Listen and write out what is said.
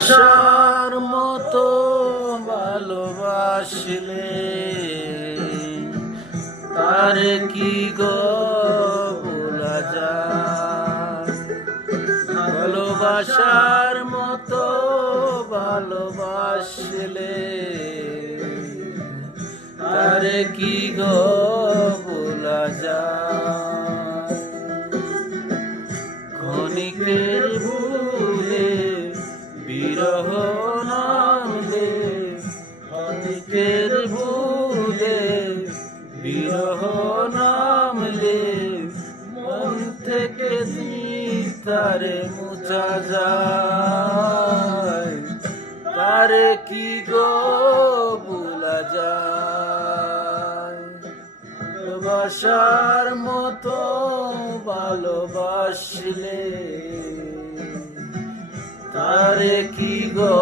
আশার মতো ভালোবাসলে তার কি গো ভোলা যায়? ভালোবাসার মতো ভালোবাসলে তার কি গো ভোলা যায়? ক্ষণিকের ভুলে বিরহ নামলে, ক্ষণিকের ভুলে বিরহ নামলে, মন থেকে তারে মুছা যায়? তারে কি গো ভোলা যায়? ভালোবাসার মতো ভালোবাসলে তারে কি গো